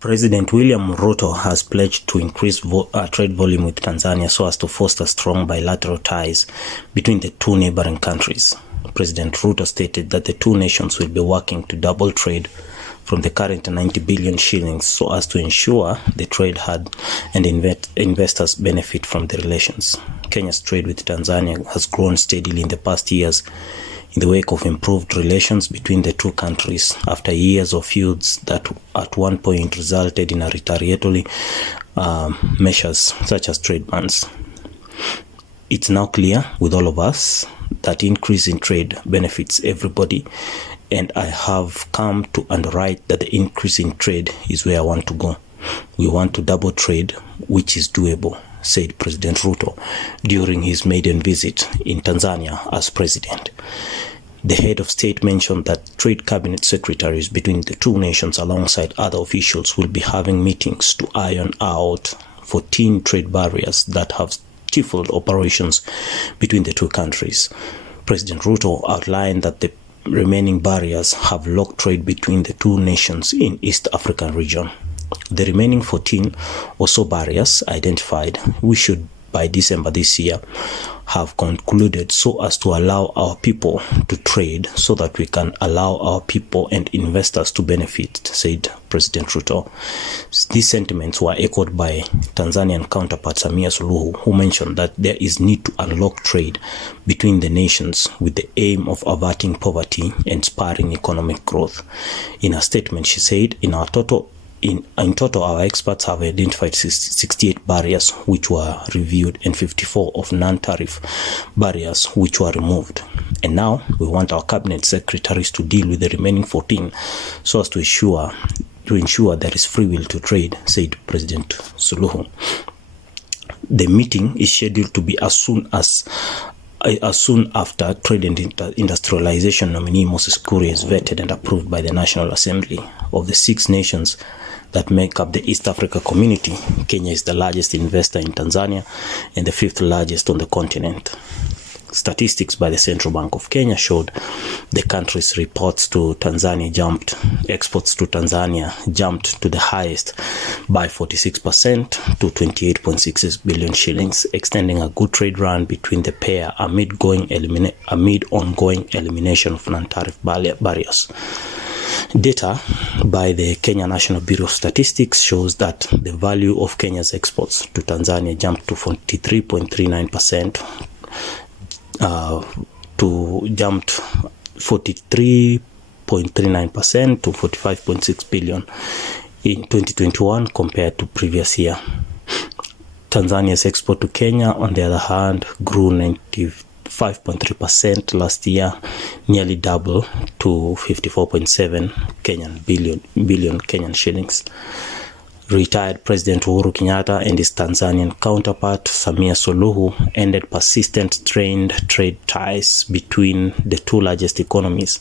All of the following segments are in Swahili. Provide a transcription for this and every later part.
President William Ruto has pledged to increase trade volume with Tanzania so as to foster strong bilateral ties between the two neighboring countries. President Ruto stated that the two nations will be working to double trade from the current 90 billion shillings so as to ensure the trade hard and investors benefit from the relations. Kenya's trade with Tanzania has grown steadily in the past years in the wake of improved relations between the two countries after years of feuds that at one point resulted in retaliatory measures such as trade bans. It's now clear with all of us that increase in trade benefits everybody, and I have come to underwrite that the increase in trade is where I want to go. We want to double trade, which is doable, said President Ruto during his maiden visit in Tanzania as president. The head of state mentioned that trade cabinet secretaries between the two nations alongside other officials will be having meetings to iron out 14 trade barriers that have stifled operations between the two countries. President Ruto outlined that the remaining barriers have blocked trade between the two nations in East African region. The remaining 14 or so barriers identified, we should by December this year have concluded so as to allow our people to trade so that we can allow our people and investors to benefit, said President Ruto. These sentiments were echoed by Tanzanian counterpart Samia Suluhu, who mentioned that there is need to unlock trade between the nations with the aim of averting poverty and spurring economic growth. In a statement, she said, In total, our experts have identified 68 barriers which were reviewed and 54 of non-tariff barriers which were removed. And now we want our cabinet secretaries to deal with the remaining 14 so as to ensure there is free will to trade, said President Suluhu. The meeting is scheduled to be as soon after Trade and Industrialization nominee Moses Kuria is vetted and approved by the National Assembly. Of the 6 nations that make up the East Africa community, Kenya is the largest investor in Tanzania and the 5th largest on the continent. Statistics by the Central Bank of Kenya showed the country's exports to Tanzania jumped to the highest by 46% to 28.6 billion shillings, extending a good trade run between the pair amid ongoing elimination of non-tariff barriers. Data by the Kenya National Bureau of Statistics shows that the value of Kenya's exports to Tanzania jumped to 43.39% to 45.6 billion in 2021 compared to previous year. Tanzania's export to Kenya, on the other hand, grew 95.3% last year, nearly double to 54.7 billion Kenyan shillings. Retired President Uhuru Kenyatta and his Tanzanian counterpart Samia Suluhu ended persistent strained trade ties between the two largest economies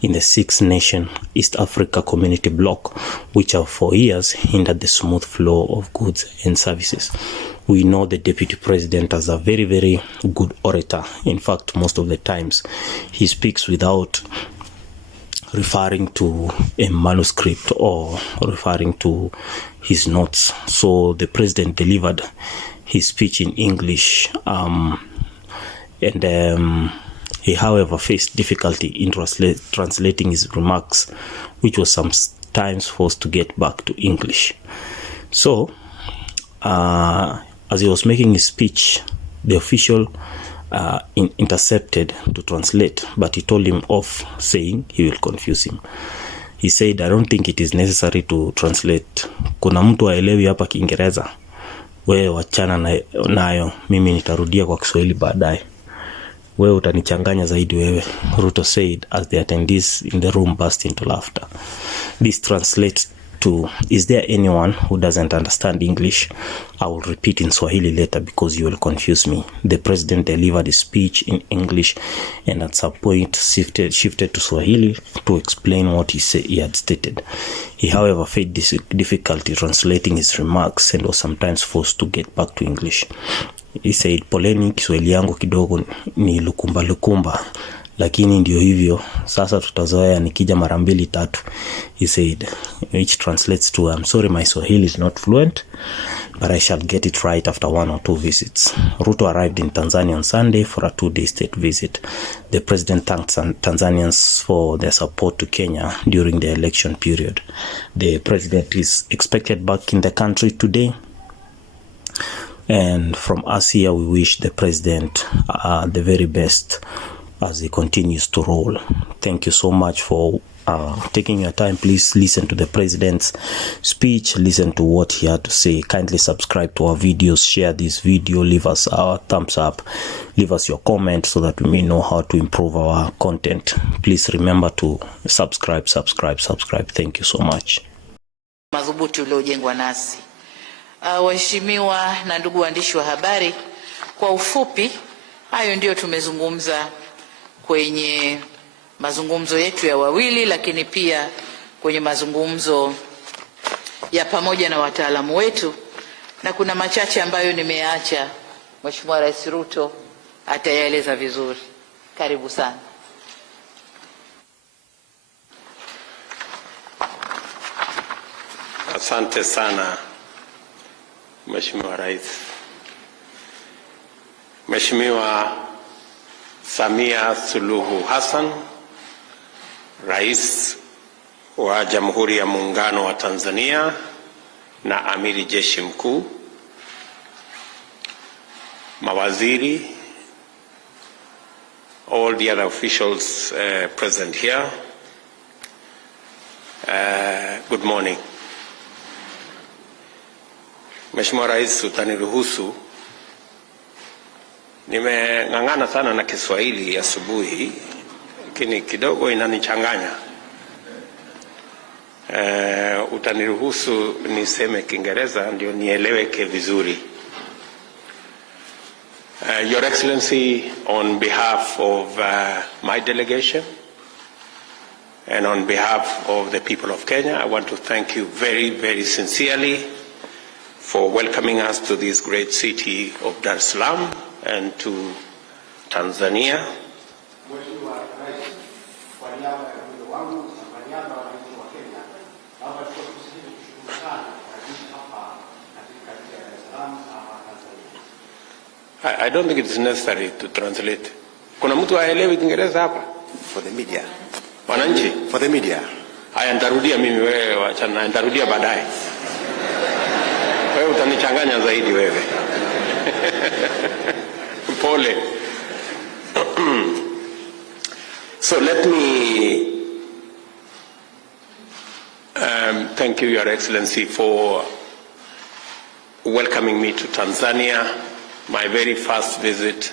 in the 6-nation East Africa Community bloc, which have for years hindered the smooth flow of goods and services. We know the Deputy President as a very, very good orator. In fact, most of the times he speaks without referring to a manuscript or referring to his notes. So the president delivered his speech in English, and he, however, faced difficulty in translating his remarks, which was sometimes forced to get back to English. So, as he was making his speech, the official intercepted to translate, but he told him off, saying he will confuse him. He said, I don't think it is necessary to translate. Kuna mtu aelewi hapa Kiingereza. Wewe wachana nayo, mimi nitarudia kwa Kiswahili baadaye. Wewe utanichanganya zaidi wewe, Ruto said as the attendees in the room burst into laughter. This translates to, is there anyone who doesn't understand English? I will repeat in Swahili later because you will confuse me. The president delivered his speech in English and at some point shifted to Swahili to explain what he had stated. He, however, faced difficulty translating his remarks and was sometimes forced to get back to English. He said, poleni Kiswahili yangu kidogo ni lukumba, lakini ndio hivyo sasa, tutazoea nikija mara mbili tatu, he said, which translates to, I'm sorry my Swahili is not fluent, but I shall get it right after 1 or 2 visits. Ruto arrived in Tanzania on Sunday for a 2-day state visit. The president thanked Tanzanians for their support to Kenya during the election period. The president is expected back in the country today. And from us here, we wish the president the very best as he continues to roll. Thank you so much for taking your time. Please listen to the president's speech, listen to what he had to say. Kindly subscribe to our videos, share this video, leave us our thumbs up, leave us your comment so that we may know how to improve our content. Please remember to subscribe. Thank you so much. Madhubuti uliojengwa nasi. Waheshimiwa na ndugu waandishi wa habari, kwa ufupi hayo ndio tumezungumza kwenye mazungumzo yetu ya wawili, lakini pia kwenye mazungumzo ya pamoja na wataalamu wetu, na kuna machache ambayo nimeacha Mheshimiwa Rais Ruto atayaeleza vizuri. Karibu sana. Asante sana Mheshimiwa Rais. Mheshimiwa Samia Suluhu Hassan, Rais wa Jamhuri ya Muungano wa Tanzania na Amiri Jeshi Mkuu, mawaziri, all the other officials present here, good morning. Mheshimiwa Rais, utaniruhusu nimeng'ang'ana sana na Kiswahili asubuhi, lakini kidogo inanichanganya. Utaniruhusu niseme Kiingereza ndio nieleweke vizuri. Your Excellency, on behalf of my delegation and on behalf of the people of Kenya, I want to thank you very, very sincerely for welcoming us to this great city of Dar es Salaam and to Tanzania. I don't think it's necessary to translate. Kuna mtu haelewi Kiingereza hapa? For the media. Wananchi? For the media. Haya, nitarudia mimi, wewe wachana, nitarudia baadaye. Wewe utanichanganya zaidi wewe. Pole. So let me thank you, Your Excellency, for welcoming me to Tanzania, my very first visit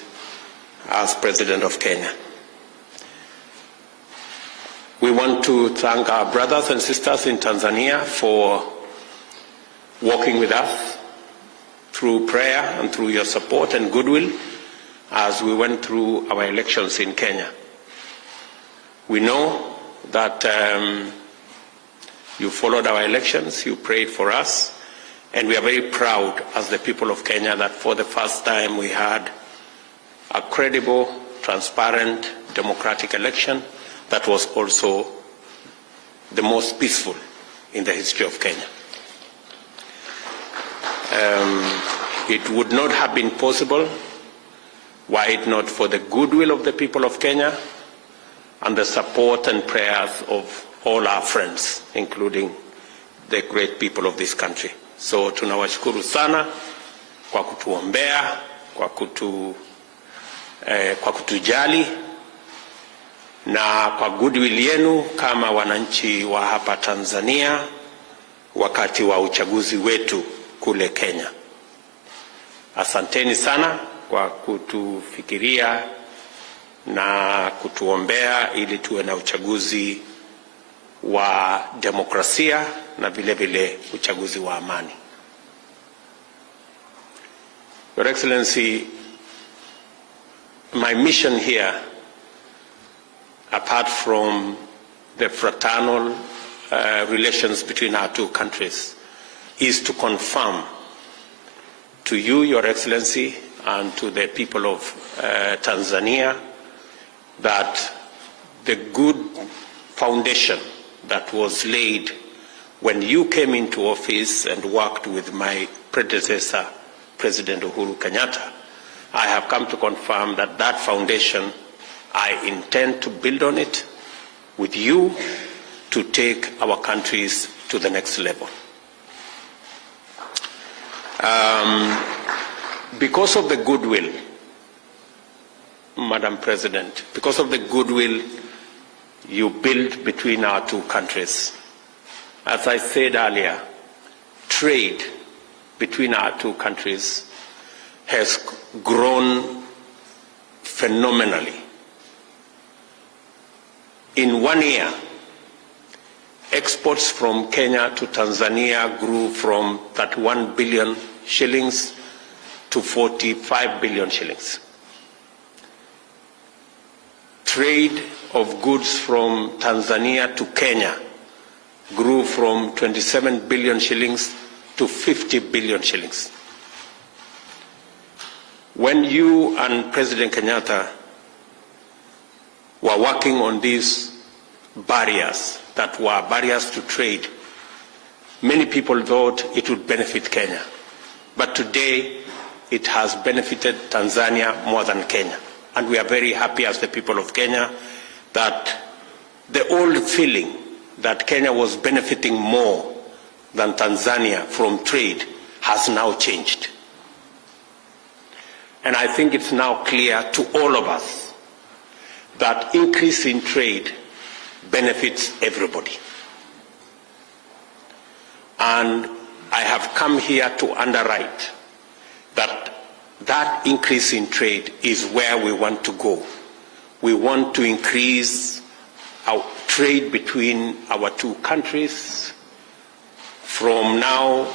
as President of Kenya. We want to thank our brothers and sisters in Tanzania for working with us through prayer and through your support and goodwill as we went through our elections in Kenya. We know that you followed our elections, you prayed for us, and we are very proud as the people of Kenya that for the first time we had a credible, transparent, democratic election that was also the most peaceful in the history of Kenya. It would not have been possible were it not for the goodwill of the people of Kenya and the support and prayers of all our friends, including the great people of this country. So tunawashukuru sana kwa kutuombea, kwa kutujali na kwa goodwill yenu kama wananchi wa hapa Tanzania wakati wa uchaguzi wetu kule Kenya. Asanteni sana kwa kutufikiria na kutuombea ili tuwe na uchaguzi wa demokrasia na vile vile uchaguzi wa amani. Your Excellency, my mission here, apart from the fraternal relations between our two countries, is to confirm to you, Your Excellency, and to the people of Tanzania that the good foundation that was laid when you came into office and worked with my predecessor, President Uhuru Kenyatta. I have come to confirm that that foundation, I intend to build on it with you to take our countries to the next level. Because of the goodwill, Madam President, because of the goodwill you built between our two countries, as I said earlier, trade between our two countries has grown phenomenally. In 1 year, exports from Kenya to Tanzania grew from 31 billion shillings to 45 billion shillings. Trade of goods from Tanzania to Kenya grew from 27 billion shillings to 50 billion shillings. When you and President Kenyatta were working on these barriers that were barriers to trade, many people thought it would benefit Kenya. But today, it has benefited Tanzania more than Kenya. And we are very happy as the people of Kenya that the old feeling that Kenya was benefiting more than Tanzania from trade has now changed. And I think it's now clear to all of us that increase in trade benefits everybody. And I have come here to underwrite that that increase in trade is where we want to go. We want to increase our trade between our two countries from now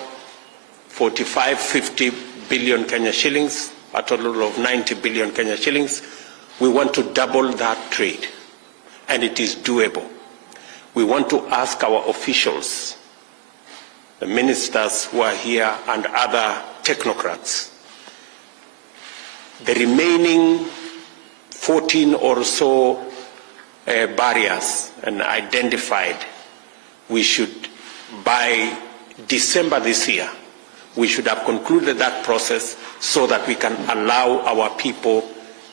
45, 50 billion Kenya shillings, a total of 90 billion Kenya shillings. We want to double that trade, and it is doable. We want to ask our officials, the ministers who are here and other technocrats, the remaining 14 or so barriers and identified, we should, by December this year, we should have concluded that process so that we can allow our people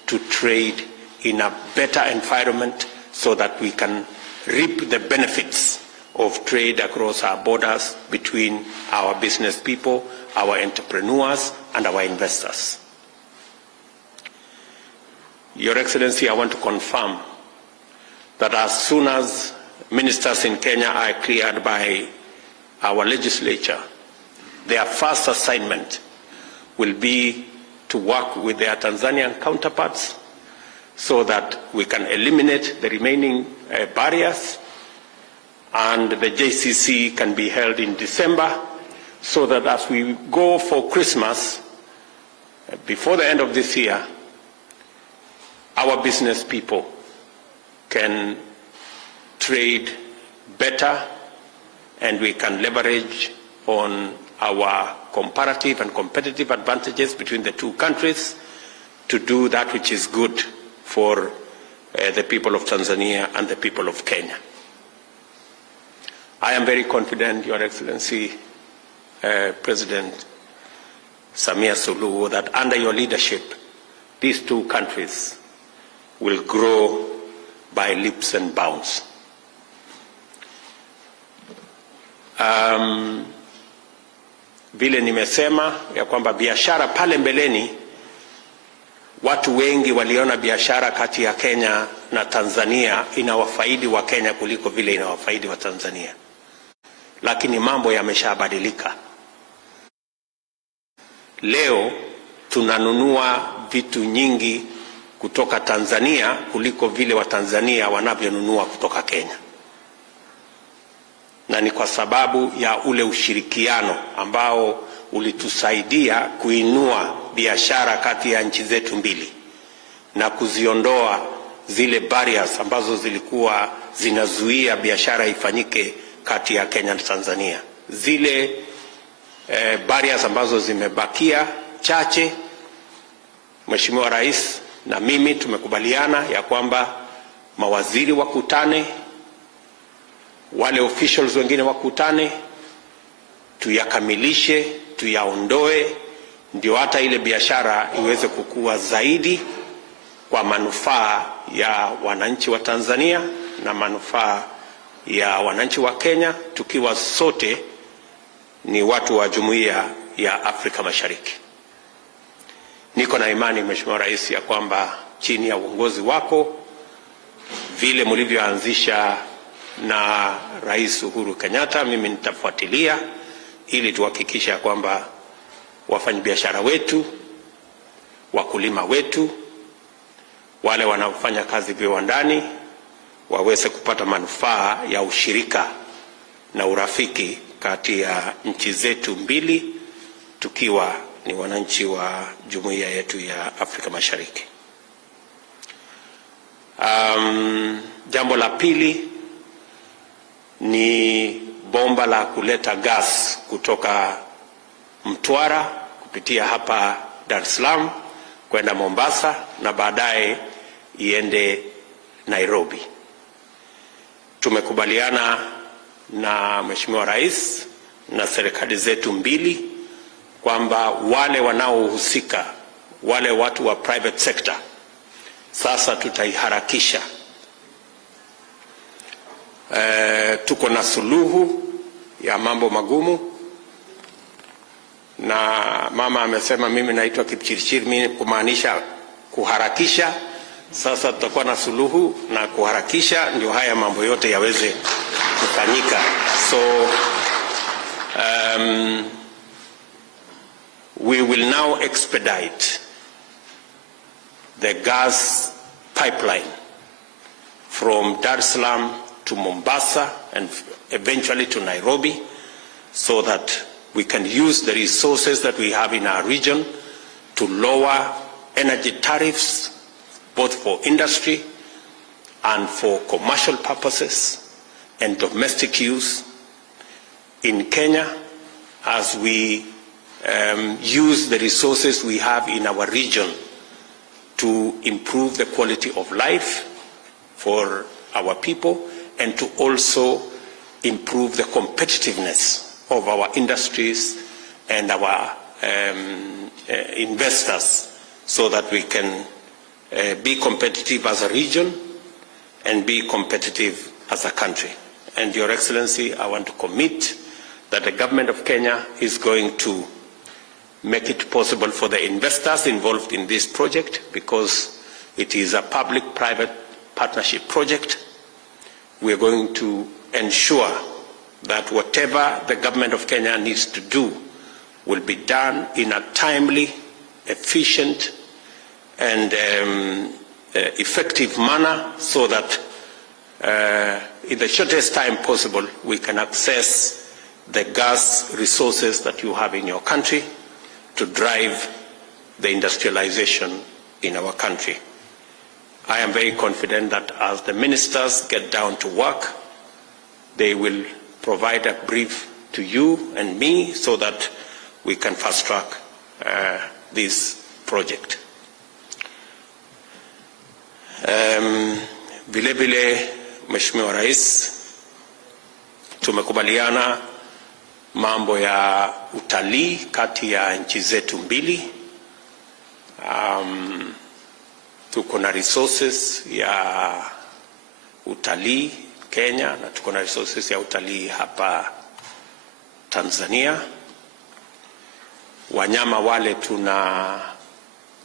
to trade in a better environment so that we can reap the benefits of trade across our borders between our business people, our entrepreneurs, and our investors. Your Excellency, I want to confirm that as soon as ministers in Kenya are cleared by our legislature, their first assignment will be to work with their Tanzanian counterparts so that we can eliminate the remaining barriers, and the JCC can be held in December so that as we go for Christmas, before the end of this year, our business people can trade better and we can leverage on our comparative and competitive advantages between the two countries to do that which is good for the people of Tanzania and the people of Kenya. I am very confident, Your Excellency, President Samia Suluhu, that under your leadership, these two countries will grow by leaps and bounds. Vile nimesema ya kwamba biashara pale mbeleni, watu wengi waliona biashara kati ya Kenya na Tanzania inawafaidi wa Kenya kuliko vile inawafaidi wa Tanzania. Lakini mambo yameshabadilika. Leo tunanunua vitu nyingi kutoka Tanzania kuliko vile wa Tanzania wanavyonunua kutoka Kenya. Na ni kwa sababu ya ule ushirikiano ambao ulitusaidia kuinua biashara kati ya nchi zetu mbili na kuziondoa zile barriers ambazo zilikuwa zinazuia biashara ifanyike kati ya Kenya na Tanzania. Zile barriers ambazo zimebakia chache, Mheshimiwa Rais na mimi tumekubaliana ya kwamba mawaziri wakutane, wale officials wengine wakutane, tuyakamilishe, tuyaondoe, ndio hata ile biashara iweze kukua zaidi kwa manufaa ya wananchi wa Tanzania na manufaa ya wananchi wa Kenya, tukiwa sote ni watu wa Jumuiya ya Afrika Mashariki. Niko na imani Mheshimiwa Rais ya kwamba chini ya uongozi wako, vile mlivyoanzisha na Rais Uhuru Kenyatta, mimi nitafuatilia ili tuhakikisha kwamba wafanyabiashara wetu, wakulima wetu, wale wanaofanya kazi viwandani waweze kupata manufaa ya ushirika na urafiki kati ya nchi zetu mbili, tukiwa ni wananchi wa jumuiya yetu ya Afrika Mashariki. Jambo la pili ni bomba la kuleta gas kutoka Mtwara kupitia hapa Dar es Salaam kwenda Mombasa na baadaye iende Nairobi. Tumekubaliana na Mheshimiwa Rais na serikali zetu mbili kwamba wale wanaohusika, wale watu wa private sector, sasa tutaiharakisha. Tuko na suluhu ya mambo magumu, na mama amesema mimi naitwa Kipchirchir, mimi kumaanisha kuharakisha. Sasa tutakuwa na suluhu na kuharakisha, ndio haya mambo yote yaweze kufanyika. So we will now expedite the gas pipeline from Dar es Salaam to Mombasa and eventually to Nairobi, so that we can use the resources that we have in our region to lower energy tariffs, both for industry and for commercial purposes and domestic use in Kenya, as we use the resources we have in our region to improve the quality of life for our people and to also improve the competitiveness of our industries and our investors, so that we can be competitive as a region and be competitive as a country. And Your Excellency, I want to commit that the government of Kenya is going to make it possible for the investors involved in this project, because it is a public-private partnership project. We are going to ensure that whatever the government of Kenya needs to do will be done in a timely, efficient, and effective manner, so that in the shortest time possible we can access the gas resources that you have in your country to drive the industrialization in our country. I am very confident that as the ministers get down to work, they will provide a brief to you and me so that we can fast track this project. Vile vile, Mheshimiwa Rais, tumekubaliana mambo ya utalii kati ya nchi zetu mbili. Tuko na resources ya utalii Kenya na tuko na resources ya utalii hapa Tanzania. Wanyama wale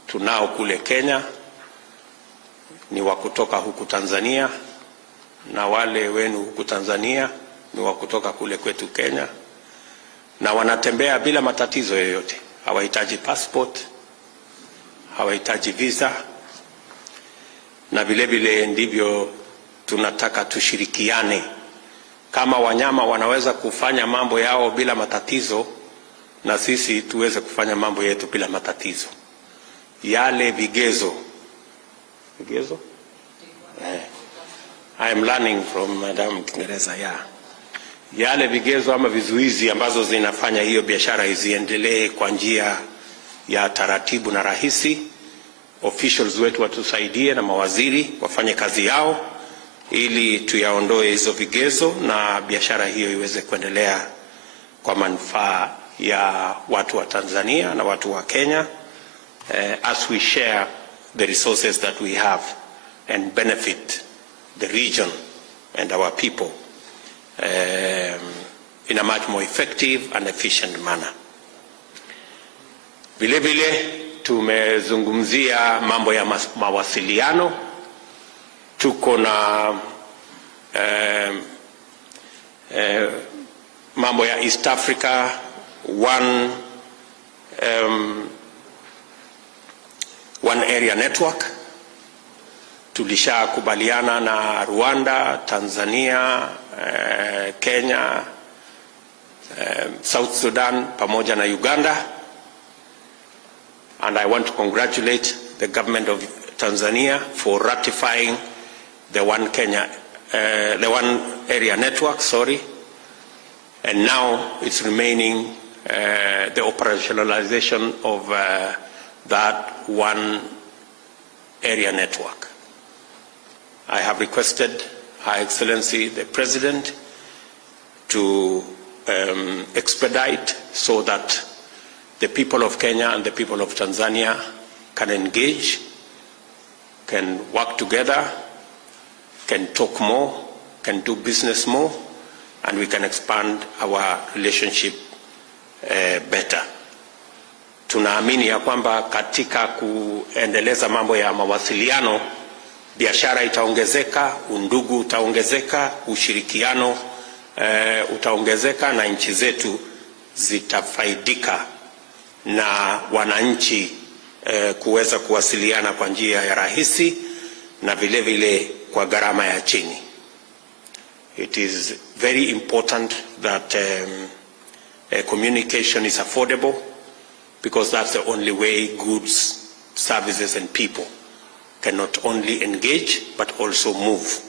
tunao kule Kenya ni wa kutoka huku Tanzania, na wale wenu huku Tanzania ni wa kutoka kule kwetu Kenya, na wanatembea bila matatizo yoyote. Hawahitaji passport, hawahitaji visa, na vile vile ndivyo tunataka tushirikiane. Kama wanyama wanaweza kufanya mambo yao bila matatizo, na sisi tuweze kufanya mambo yetu bila matatizo. Yale vigezo I am learning from Madam Kiingereza, yale vigezo ama vizuizi ambazo zinafanya hiyo biashara iziendelee kwa njia ya taratibu na rahisi. Officials wetu watusaidie na mawaziri wafanye kazi yao, ili tuyaondoe hizo vigezo na biashara hiyo iweze kuendelea kwa manufaa ya watu wa Tanzania na watu wa Kenya, as we share the resources that we have and benefit the region and our people in a much more effective and efficient manner. Vile vile tumezungumzia mambo ya mawasiliano. Tuko na mambo ya East Africa one area network. Tulishakubaliana na Rwanda, Tanzania, Kenya, South Sudan pamoja na Uganda, and I want to congratulate the government of Tanzania for ratifying the one area network, and now it's remaining the operationalization of that one area network. I have requested Her Excellency the President to expedite so that the people of Kenya and the people of Tanzania can engage, can work together, can talk more, can do business more, and we can expand our relationship better. Tunaamini ya kwamba katika kuendeleza mambo ya mawasiliano, biashara itaongezeka, undugu utaongezeka, ushirikiano utaongezeka, na nchi zetu zitafaidika na wananchi kuweza kuwasiliana kwa njia ya rahisi na vile vile kwa gharama ya chini. It is very important that communication is affordable, because that's the only way goods, services and people can not only engage but also move,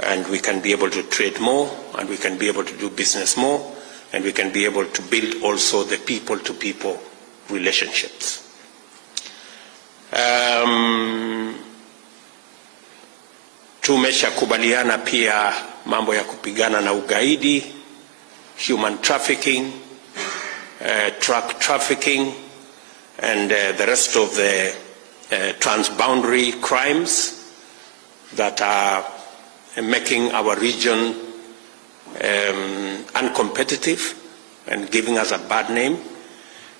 and we can be able to trade more, and we can be able to do business more, and we can be able to build also the people-to-people relationships. Tumeshakubaliana pia mambo ya kupigana na ugaidi, human trafficking, truck trafficking, and the rest of the transboundary crimes that are making our region uncompetitive and giving us a bad name.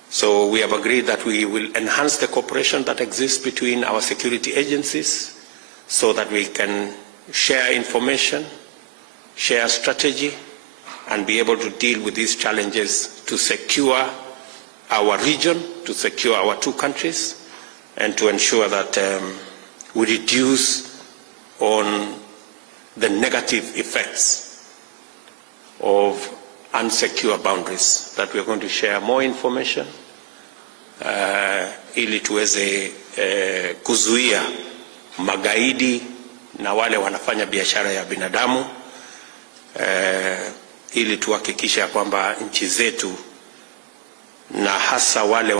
So we have agreed that we will enhance the cooperation that exists between our security agencies so that we can share information, share strategy, and be able to deal with these challenges to secure our region, to secure our two countries, and to ensure that we reduce on the negative effects of unsecure boundaries, that we are going to share more information ili tuweze kuzuia magaidi na wale wanafanya biashara ya binadamu, ili tuhakikisha kwamba nchi zetu na hasa wale